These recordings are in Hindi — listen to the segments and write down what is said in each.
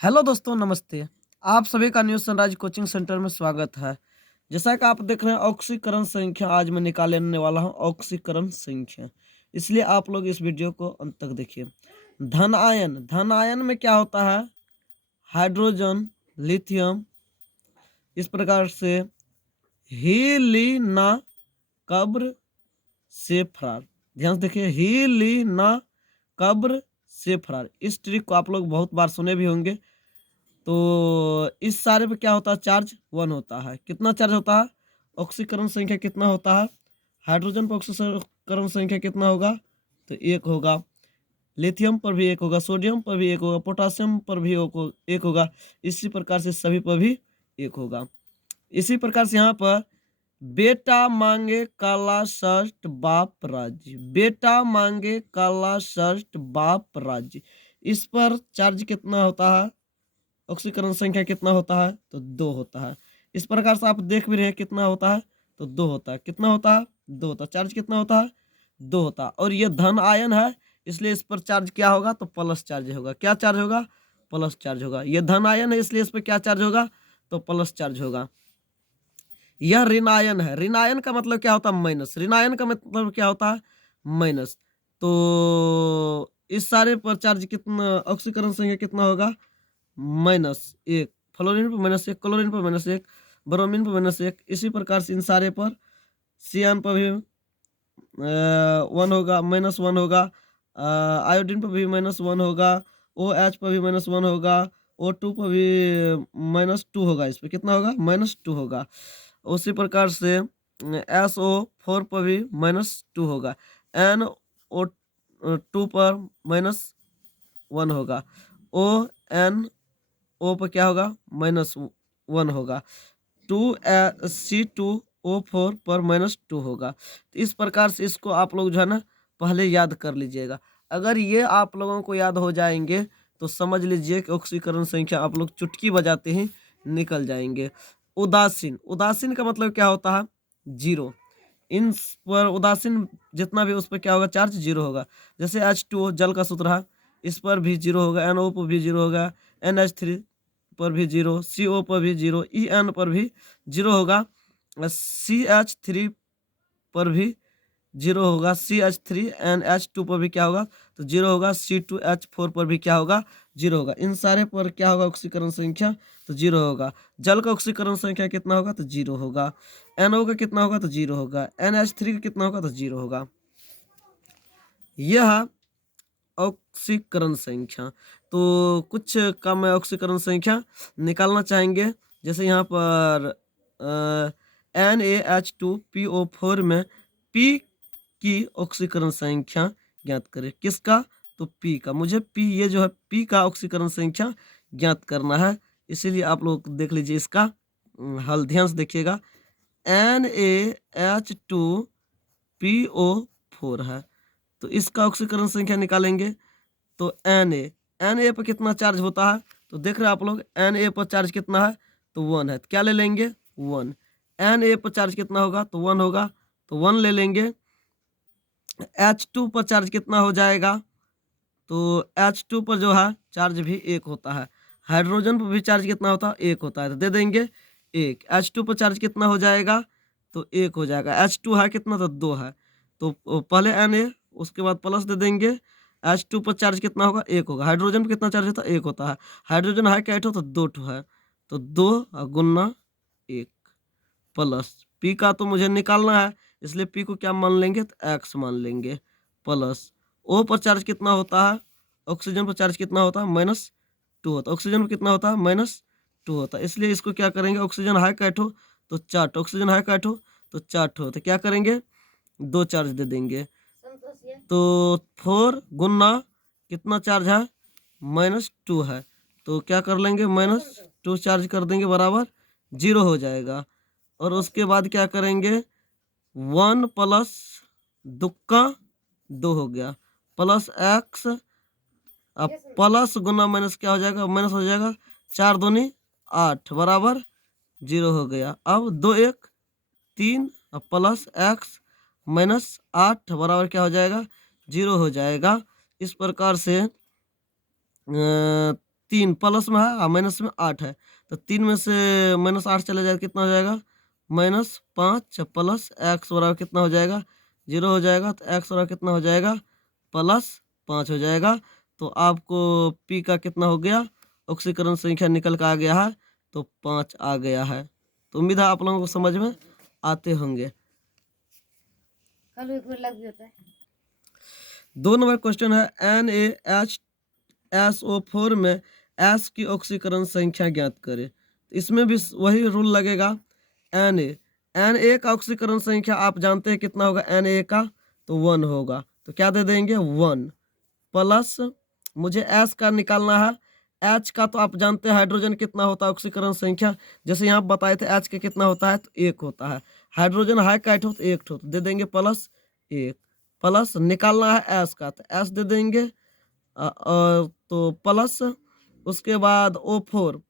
हेलो दोस्तों, नमस्ते। आप सभी का न्यूज़ सनराइज कोचिंग सेंटर में स्वागत है। जैसा कि आप देख रहे हैं ऑक्सीकरण संख्या, आज मैं निकालने वाला हूं ऑक्सीकरण संख्या। इसलिए आप लोग इस वीडियो को अंत तक देखिए। धन आयन, धन आयन में क्या होता है? हाइड्रोजन, लिथियम, इस प्रकार से हीलिना, कब्र से फरार। ध्यान से देखिए, हीलिना, कब्र से फरार। इस ट्रिक को आप लोग बहुत बार सुने भी होंगे। तो इस सारे पे क्या होता है? चार्ज 1 होता है। कितना चार्ज होता है? ऑक्सीकरण संख्या कितना होता है? हाइड्रोजन पर ऑक्सीकरण संख्या कितना होगा? तो 1 होगा। लिथियम पर भी 1 होगा, सोडियम पर भी 1 होगा, पोटासियम पर भी 1 होगा। इसी प्रकार से सभी पर भी 1 होगा। इसी प्रकार से यहाँ पर बेटा मांगे काला शर्ट बाप राज्य, बेटा मांगे काला शर्ट बाप राज्य। इस पर चार्ज कितना होता है? ऑक्सीकरण संख्या कितना होता है? तो 2 होता है। इस प्रकार से आप देख भी रहे हैं कितना होता है? तो 2 होता है। कितना होता है? 2 होता है। चार्ज कितना होता है? 2 होता है। और ये धन आयन है, इसलिए इस पर चार्ज क्या होगा? तो प्लस चार्ज होगा। क्या चार्ज होगा? प्लस चार्ज होगा। ये धन आयन है, इसलिए इस पर क्या चार्ज होगा? तो प्लस चार्ज होगा। यह ऋण आयन है। ऋण आयन का मतलब क्या होता है? माइनस। ऋण आयन का मतलब क्या होता है? माइनस। तो इस सारे पर चार्ज कितना, ऑक्सीकरण संख्या कितना होगा? -1। फ्लोरीन पर -1, क्लोरीन पर -1, ब्रोमीन पर -1। इसी प्रकार से इन सारे पर सियान पर भी 1 होगा, -1 होगा। आयोडीन पर भी -1 होगा। OH पर भी -1 होगा। O2 पर भी -2 होगा। इस पर कितना होगा? -2 होगा। उसी प्रकार से SO4 पर भी -2 होगा। NO2 पर -1 होगा। ONO पर क्या होगा? -1 होगा। 2C2O4 पर -2 होगा। तो इस प्रकार से इसको आप लोग जो है ना पहले याद कर लीजिएगा। अगर ये आप लोगों को याद हो जाएंगे तो समझ लीजिए कि ऑक्सीकरण संख्या आप लोग चुटकी बजाते ही निकल जाएंगे। उदासीन, उदासीन का मतलब क्या होता है? 0। इन पर उदासीन जितना भी उस पर क्या होगा? चार्ज 0 होगा। जैसे H2O जल का सूत्र है, इस पर भी 0 होगा। NO पर भी 0 होगा। NH3 पर भी 0, CO पर भी 0, EN पर भी 0 होगा। CH3 पर भी 0 होगा। CH3NH2 पर भी क्या होगा? तो 0 होगा। C2H4 पर भी क्या होगा? 0 होगा। इन सारे पर क्या होगा? ऑक्सीकरण संख्या तो 0 होगा। जल का ऑक्सीकरण संख्या कितना होगा? तो 0 होगा। NO का कितना होगा? तो 0 होगा। NH3 का कितना होगा? तो 0 होगा। यह ऑक्सीकरण संख्या। तो कुछ कम ऑक्सीकरण संख्या निकालना चाहेंगे। जैसे यहाँ पर NaH2PO4 में P की ऑक्सीकरण संख्या ज्ञात करें। किसका? तो P का। मुझे P, ये जो है P का ऑक्सीकरण संख्या ज्ञात करना है। इसीलिए आप लोग देख लीजिए इसका हल, ध्यान से देखिएगा। NaH2PO4 है, तो इसका ऑक्सीकरण संख्या निकालेंगे। तो Na पर कितना चार्ज होता है? तो देख रहे हैं आप लोग, Na पर चार्ज कितना है? तो 1 है। तो क्या ले लेंगे? 1। Na पर चार्ज कितना होगा? तो 1 होगा, तो 1 ले लेंगे। H2 पर चार्ज कितना हो जाएगा? तो H2 पर जो है चार्ज भी 1 होता है। हाइड्रोजन पर भी चार्ज कितना होता है? 1 होता है, तो दे देंगे 1। H2 पर चार्ज कितना हो जाएगा? तो 1 हो जाएगा। H2 है कितना? तो 2 है, तो पहले Na, उसके बाद प्लस दे देंगे। H2 पर चार्ज कितना होगा? 1 होगा। हाइड्रोजन पर कितना चार्ज होता है? 1 होता है। हाइड्रोजन है क्या? 8 हो, तो 2 है, तो 2 गुना 1 प्लस P का तो मुझे निकालना है, इसलिए P को क्या मान लेंगे? तो X मान लेंगे। प्लस O पर चार्ज कितना होता है? ऑक्सीजन पर चार्ज कितना होता है? -2 होता है। ऑक्सीजन पर कितना होता है? -2 होता है। इसलिए इसको क्या करेंगे? ऑक्सीजन है का 8 हो, तो 4, ऑक्सीजन है का 8 हो, तो 4 हो, तो क्या करेंगे? 2 चार्ज दे देंगे। तो 4 गुना कितना चार्ज है? -2 है, तो क्या कर लेंगे? -2 चार्ज कर देंगे, बराबर 0 हो जाएगा। और उसके बाद क्या करेंगे? 1 प्लस दुक्का 2 हो गया, प्लस एक्स। अब प्लस गुना माइनस क्या हो जाएगा? माइनस हो जाएगा। 4 दूनी 8 बराबर 0 हो गया। अब 2 1 3, अब प्लस एक्स -8 बराबर क्या हो जाएगा? 0 हो जाएगा। इस प्रकार से 3 प्लस में है और माइनस में 8 है, तो 3 में से -8 चला जाएगा, कितना हो जाएगा -5 प्लस x बराबर कितना हो जाएगा 0 हो जाएगा। तो x बराबर कितना हो जाएगा +5 हो जाएगा। तो आपको p का कितना हो गया, ऑक्सीकरण संख्या निकल कर आ गया है, तो 5 आ गया है। तो उम्मीद है आप लोगों को समझ में आते होंगे। 2 नंबर क्वेश्चन है NaHSO4 में S की ऑक्सीकरण संख्या ज्ञात करें। तो इसमें भी वही रूल लगेगा। Na का ऑक्सीकरण संख्या आप जानते हैं कितना होगा, Na का तो 1 होगा, तो क्या दे देंगे 1 प्लस, मुझे S का निकालना है, H का तो आप जानते हैं हाइड्रोजन कितना होता है ऑक्सीकरण संख्या, जैसे यहाँ बताए थे H के कितना होता है तो 1 होता है, हाइड्रोजन हाई काइट हो तो 1 हो, तो दे देंगे +1 प्लस निकालना है S का, तो S दे देंगे और तो प्लस उसके बाद O4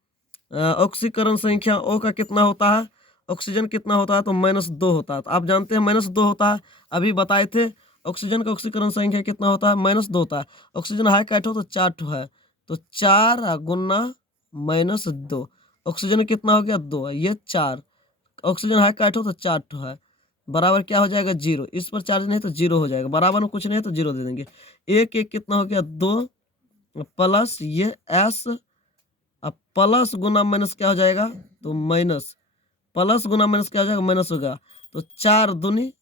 ऑक्सीकरण संख्या O का कितना होता है, ऑक्सीजन कितना होता है तो -2 होता है, तो आप जानते हैं -2 होता है, अभी बताए थे ऑक्सीजन का ऑक्सीकरण संख्या कितना होता है -2 होता है। ऑक्सीजन हाई काइट हो तो 4 ठो है, तो 4 गुना -2, ऑक्सीजन कितना हो गया 2 है, ये 4, ऑक्सीजन हाई काइट हो तो 4 ठो है, बराबर क्या हो जाएगा 0, इस पर चार्ज नहीं तो 0 हो जाएगा, बराबर में कुछ नहीं है तो 0 दे देंगे। एक कितना हो गया 2 प्लस ये S, अब प्लस गुना माइनस क्या हो जाएगा तो माइनस, प्लस गुना माइनस क्या हो जाएगा माइनस होगा, तो 4 दूनी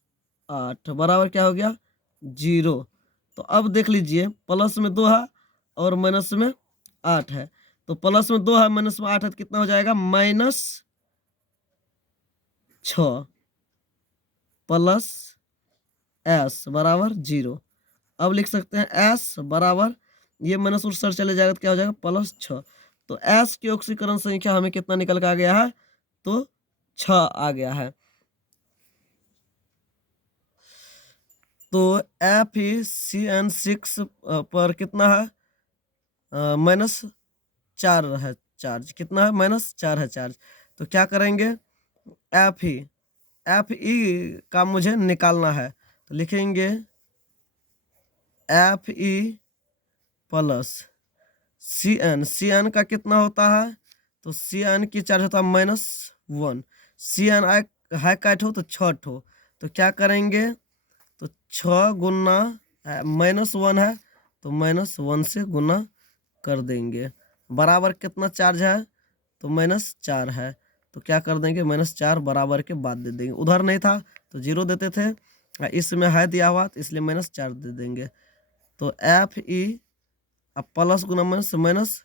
8 बराबर क्या हो गया 0। तो अब देख लीजिए प्लस में 2 है और माइनस में 8 है, तो प्लस में 2 है माइनस में 8 है, तो कितना हो जाएगा -6 प्लस S बराबर 0। अब लिख सकते हैं S बराबर, ये माइनस उस सर चले जाएगा तो क्या हो जाएगा +6। तो S की ऑक्सीकरण संख्या हमें कितना निकल के आ गया है, तो 6 आ गया है। तो FeCN6 पर कितना है -4 है चार्ज, कितना है -4 है चार्ज, तो क्या करेंगे Fe का मुझे निकालना है, तो लिखेंगे Fe प्लस Cn का कितना होता है, तो Cn की चार्ज होता है -1, Cn हाई काइट हो तो 6 ठो, तो क्या करेंगे तो 6 गुना -1 है तो -1 से गुना कर देंगे, बराबर कितना चार्ज है तो -4 है, तो क्या कर देंगे -4 बराबर के बाद दे देंगे, उधर नहीं था तो 0 देते थे, इसमें है दिया हुआ तो इसलिए -4 दे देंगे। तो Fe अब प्लस गुना माइनस माइनस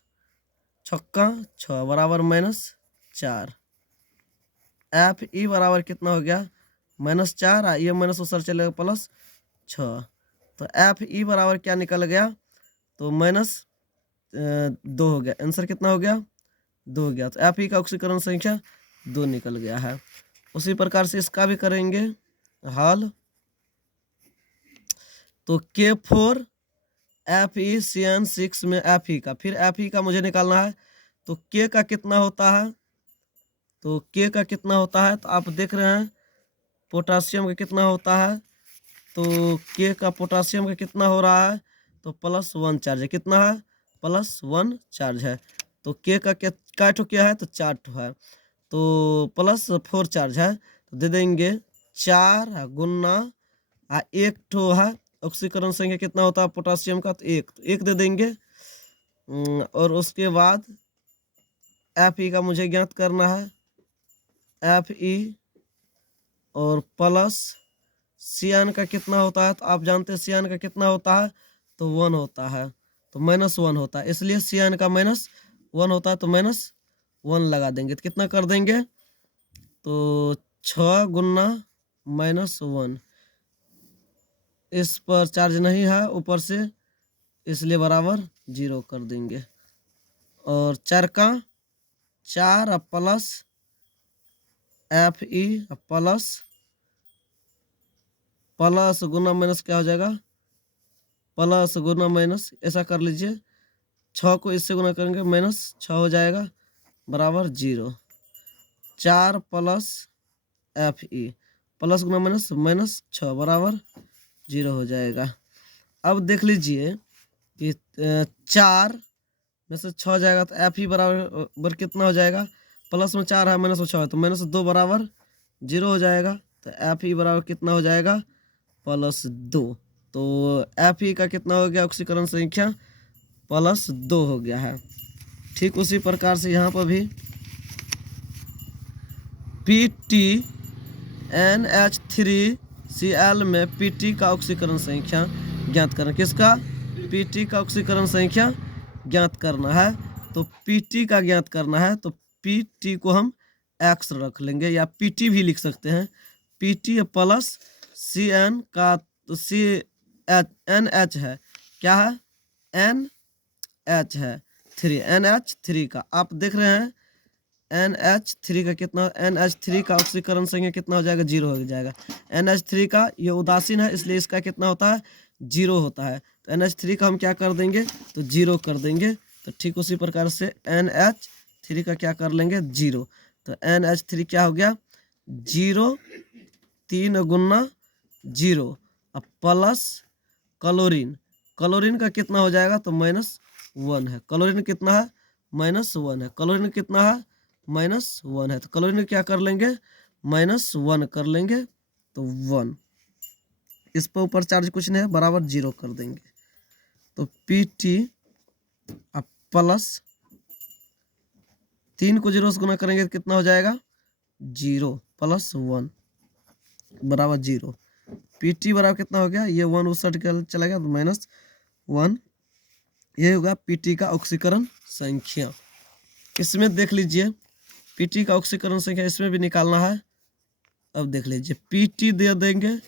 छक्का 6 बराबर -4, Fe बराबर कितना हो गया -4, ये माइनस उस सर चलेगा +6, तो Fe बराबर क्या निकल गया तो -2 हो गया, आंसर कितना हो गया 2 हो गया, तो Fe का ऑक्सीकरण संख्या 2 निकल गया है। उसी प्रकार से इसका भी करेंगे हल, तो K4 FeCN6 में Fe का, फिर Fe का मुझे निकालना है, तो K का कितना होता है, तो K का कितना होता है तो आप देख रहे हैं पोटासियम का कितना होता है, तो K का पोटासियम का कितना हो रहा है तो +1 चार्ज है, कितना है +1 चार्ज है, तो K का क्या ठो क्या है तो 4 ठो है, तो +4 चार्ज है, तो दे देंगे 4 गुना 1 ठो है, ऑक्सीकरण संख्या कितना होता है पोटासियम का तो 1, तो 1 दे देंगे। और उसके बाद Fe का मुझे ज्ञात करना है, Fe और प्लस Cn का कितना होता है तो आप जानते हैं Cn का कितना होता है तो 1 होता है, तो -1 होता है, इसलिए Cn का -1 होता है, तो -1 लगा देंगे, तो कितना कर देंगे तो 6 गुना -1, इस पर चार्ज नहीं है ऊपर से इसलिए बराबर 0 कर देंगे, और 4 का 4 प्लस Fe प्लस गुना माइनस क्या हो जाएगा प्लस गुना माइनस, ऐसा कर लीजिए, 6 को इससे गुना करेंगे -6 हो जाएगा बराबर 0, 4 प्लस Fe प्लस गुना माइनस -6 बराबर 0 हो जाएगा। अब देख लीजिए कि 4 में से 6 जाएगा तो एफ ही बराबर कितना हो जाएगा, प्लस में 4 है माइनस में 6 है तो माइनस 2 बराबर 0 हो जाएगा। तो एफ ही बराबर कितना हो जाएगा, +2। तो एफ ई का कितना हो गया ऑक्सीकरण संख्या, +2 हो गया है। ठीक उसी प्रकार से यहाँ पर भी PTNH3Cl में Pt का ऑक्सीकरण संख्या ज्ञात करना। किसका, Pt का ऑक्सीकरण संख्या ज्ञात करना है। तो Pt का ज्ञात करना है तो Pt को हम x रख लेंगे या Pt भी लिख सकते हैं। Pt प्लस Cn का तो NH है, क्या है, NH है 3, NH3 का आप देख रहे हैं NH3 का कितना, NH3 का ऑक्सीकरण संख्या कितना हो जाएगा, 0 हो जाएगा। NH3 का ये उदासीन है इसलिए इसका कितना होता है, 0 होता है। तो NH3 का हम क्या कर देंगे, तो 0 कर देंगे। तो ठीक उसी प्रकार से NH3 का क्या कर लेंगे, 0। तो NH3 क्या हो गया, 0, 3 गुना 0 अब प्लस क्लोरीन, क्लोरीन का कितना हो जाएगा, तो -1 है। क्लोरीन कितना है, -1 है। क्लोरीन कितना है, -1 है। तो क्लोरीन क्या कर लेंगे, -1 कर लेंगे तो 1। इस पर ऊपर चार्ज कुछ नहीं है, बराबर 0 कर देंगे। तो Pt अब प्लस 3 को 0 से गुना करेंगे तो कितना हो जाएगा, 0 + 1 बराबर 0। Pt बराबर कितना हो गया, ये 1 उस साइड चला गया तो -1। ये होगा Pt का ऑक्सीकरण संख्या। इसमें देख लीजिए Pt का ऑक्सीकरण संख्या इसमें भी निकालना है। अब देख लीजिए Pt दे देंगे,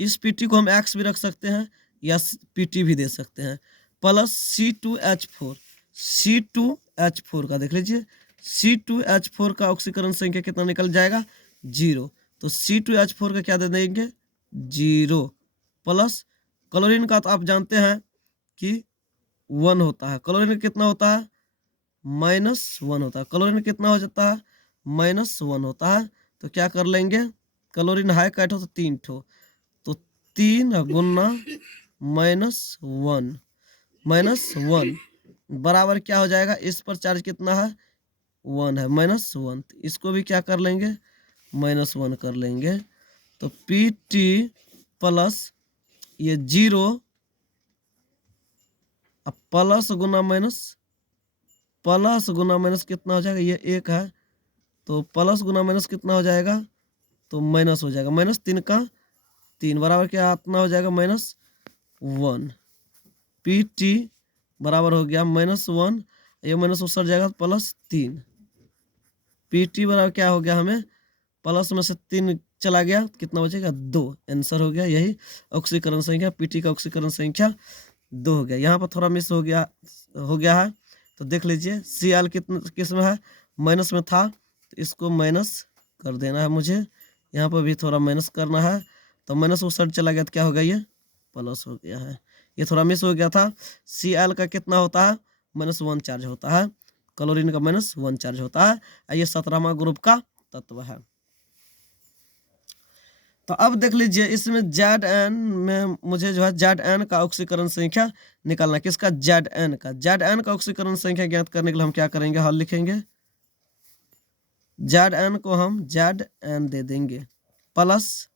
इस Pt को हम x भी रख सकते हैं या Pt भी दे सकते हैं, प्लस C2H4, C2H4 का देख लीजिए, C2H4 का ऑक्सीकरण संख्या कितना निकल जाएगा, 0। तो C2H4 का क्या दे देंगे, 0 प्लस क्लोरीन का तो आप जानते हैं कि 1 होता है। क्लोरीन कितना होता है, -1 होता है। क्लोरीन कितना हो जाता है, -1 होता है। तो क्या कर लेंगे, क्लोरीन हाई का ठो तो 3 ठो, तो 3 गुना -1 बराबर क्या हो जाएगा, इस पर चार्ज कितना है, 1 है, -1। तो इसको भी क्या कर लेंगे, -1 कर लेंगे। तो Pt प्लस ये 0 अब प्लस गुना माइनस कितना हो जाएगा, ये 1 है तो प्लस गुना माइनस कितना हो जाएगा, तो माइनस हो जाएगा। -3 का 3 बराबर क्या इतना हो जाएगा, -1। Pt बराबर हो गया -1, ये माइनस उसर जाएगा +3। Pt बराबर क्या हो गया, हमें प्लस में से 3 चला गया, कितना बचेगा, 2। आंसर हो गया यही ऑक्सीकरण संख्या, Pt का ऑक्सीकरण संख्या 2 हो गया। यहाँ पर थोड़ा मिस हो गया है तो देख लीजिए Cl किस में है, माइनस में था तो इसको माइनस कर देना है मुझे। यहाँ पर भी थोड़ा माइनस करना है तो माइनस उस साइड चला गया तो क्या होगा, ये प्लस हो गया है। ये थोड़ा मिस हो गया था। Cl का कितना होता है, -1 चार्ज होता है। क्लोरीन का -1 चार्ज होता है। ये 17वां ग्रुप का तत्व है। तो अब देख लीजिए इसमें Zn में मुझे जो है Zn का ऑक्सीकरण संख्या निकालना है। किसका, Zn का। Zn का ऑक्सीकरण संख्या ज्ञात करने के लिए हम क्या करेंगे, हल लिखेंगे। Zn को हम Zn दे देंगे प्लस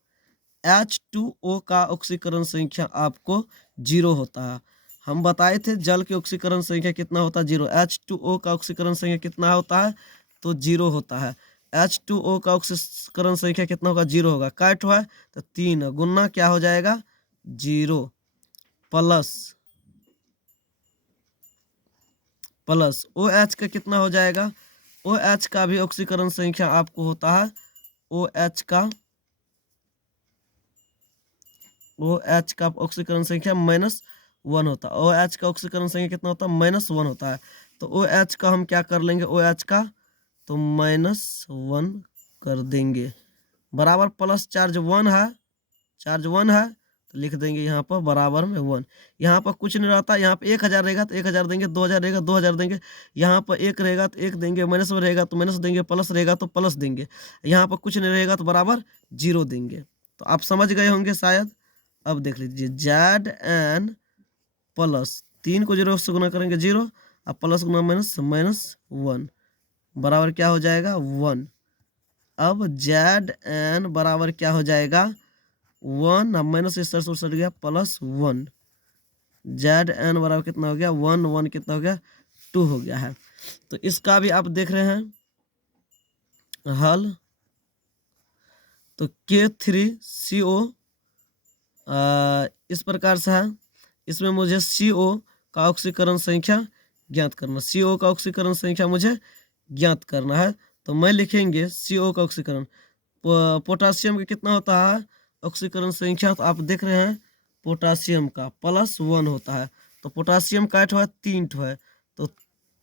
H2O का ऑक्सीकरण संख्या आपको 0 होता है। हम बताए थे जल की ऑक्सीकरण संख्या कितना होता है, 0। H2O का ऑक्सीकरण संख्या कितना होता है, तो 0 होता है। H2O का ऑक्सीकरण संख्या कितना होगा, 0 होगा। काट हुआ है तो 3 गुना क्या हो जाएगा, 0 प्लस OH का कितना हो जाएगा, OH का भी ऑक्सीकरण संख्या आपको होता है, OH का ऑक्सीकरण संख्या -1 होता है। OH का ऑक्सीकरण संख्या कितना होता है, -1 होता है। तो OH का हम क्या कर लेंगे, OH का तो -1 कर देंगे बराबर प्लस चार्ज 1 है, तो लिख देंगे यहाँ पर बराबर में 1। यहाँ पर कुछ नहीं रहता, यहाँ पर 1000 रहेगा तो 1000 देंगे, 2000 रहेगा 2000 देंगे, यहाँ पर 1 रहेगा तो 1 देंगे, माइनस में रहेगा तो माइनस देंगे, प्लस रहेगा तो प्लस देंगे, यहाँ पर कुछ नहीं रहेगा तो बराबर 0 देंगे। तो आप समझ गए होंगे शायद। अब देख लीजिए Zn प्लस 3 को 0 से गुना करेंगे 0 अब प्लस गुना माइनस, माइनस 1 बराबर क्या हो जाएगा 1। अब Zn बराबर क्या हो जाएगा 1। अब माइनस इस तरह से सट गया प्लस 1। Zn बराबर कितना हो गया 1, 1 कितना हो गया 2 हो गया है। तो इसका भी आप देख रहे हैं हल। तो K3CO इस प्रकार से है। इसमें मुझे CO का ऑक्सीकरण संख्या ज्ञात करना, CO का ऑक्सीकरण संख्या मुझे ज्ञात करना है। तो मैं लिखेंगे CO का ऑक्सीकरण, पोटासियम का कितना होता है ऑक्सीकरण संख्या, तो आप देख रहे हैं पोटासियम का +1 होता है। तो पोटासियम का है 3 है, तो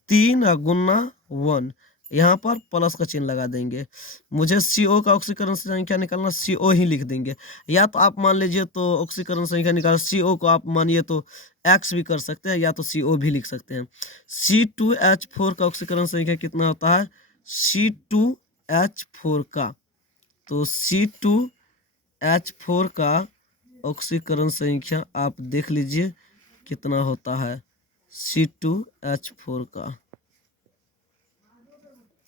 3 गुना 1, यहाँ पर प्लस का चिन्ह लगा देंगे। मुझे CO का ऑक्सीकरण संख्या निकालना, CO ही लिख देंगे। या तो आप मान लीजिए तो ऑक्सीकरण संख्या निकाल CO को आप मानिए तो X भी कर सकते हैं, या तो CO भी लिख सकते हैं। C2H4 का ऑक्सीकरण संख्या कितना होता है C2H4 का, तो C2H4 का ऑक्सीकरण संख्या आप देख लीजिए कितना होता है C2H4 का,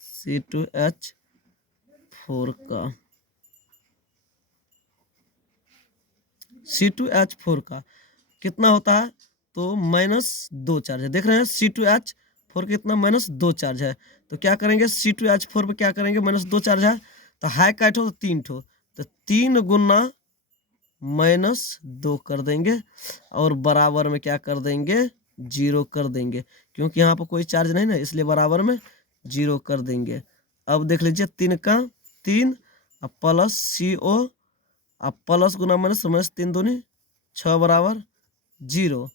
C2H4 का, C2H4 का कितना होता है, तो -2 चार्ज है। देख रहे हैं C2H4 कितना -2 चार्ज है। तो क्या करेंगे C2H4 पे क्या करेंगे, -2 चार्ज है तो हाई का ठो तो 3 ठो, तो 3 गुना -2 कर देंगे और बराबर में क्या कर देंगे 0 कर देंगे, क्योंकि यहाँ पर कोई चार्ज नहीं ना, इसलिए बराबर में 0 कर देंगे। अब देख लीजिए 3 का 3 अब प्लस CO, अब प्लस गुना माइनस, माइनस 3 दूनी 6 बराबर 0।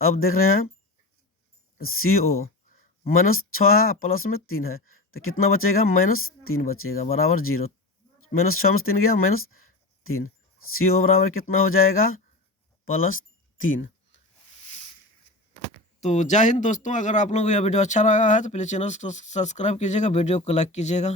अब देख रहे हैं CO -6 है प्लस में 3 है, तो कितना बचेगा -3 बचेगा बराबर 0। -6 में 3 गया -3, CO बराबर कितना हो जाएगा +3। तो जय हिंद दोस्तों, अगर आप लोगों को यह वीडियो अच्छा लगा है तो प्लीज़ चैनल को सब्सक्राइब कीजिएगा, वीडियो को लाइक कीजिएगा।